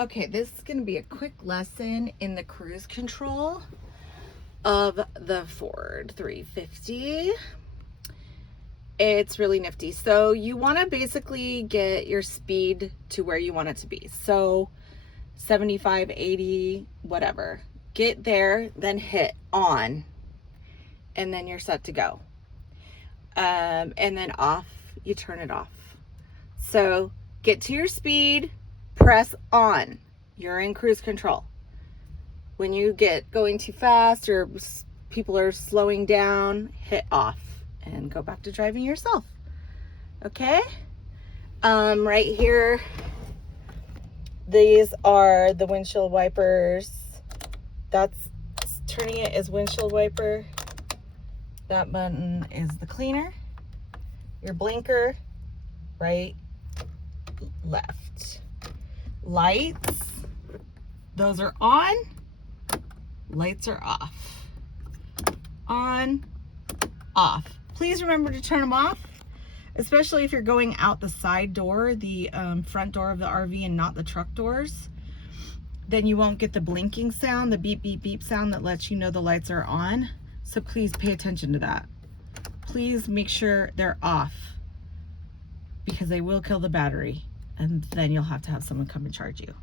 Okay, this is going to be a quick lesson in the cruise control of the Ford 350. It's really nifty. So you want to basically get your speed to where you want it to be. So 75, 80, whatever. Get there, then hit on, and then you're set to go. And then off, you turn it off. So get to your speed, press on. You're in cruise control. When you get going too fast or people are slowing down, hit off and go back to driving yourself. Okay? Right here, these are the windshield wipers. That's turning it as windshield wiper. That button is the cleaner. Your blinker, right, left. Lights, those are on. Lights are off. On, off. Please remember to turn them off, especially if you're going out the side door, the front door of the RV and not the truck doors. Then you won't get the blinking sound, the beep, beep, beep sound that lets you know the lights are on. So please pay attention to that. Please make sure they're off because they will kill the battery and then you'll have to have someone come and charge you.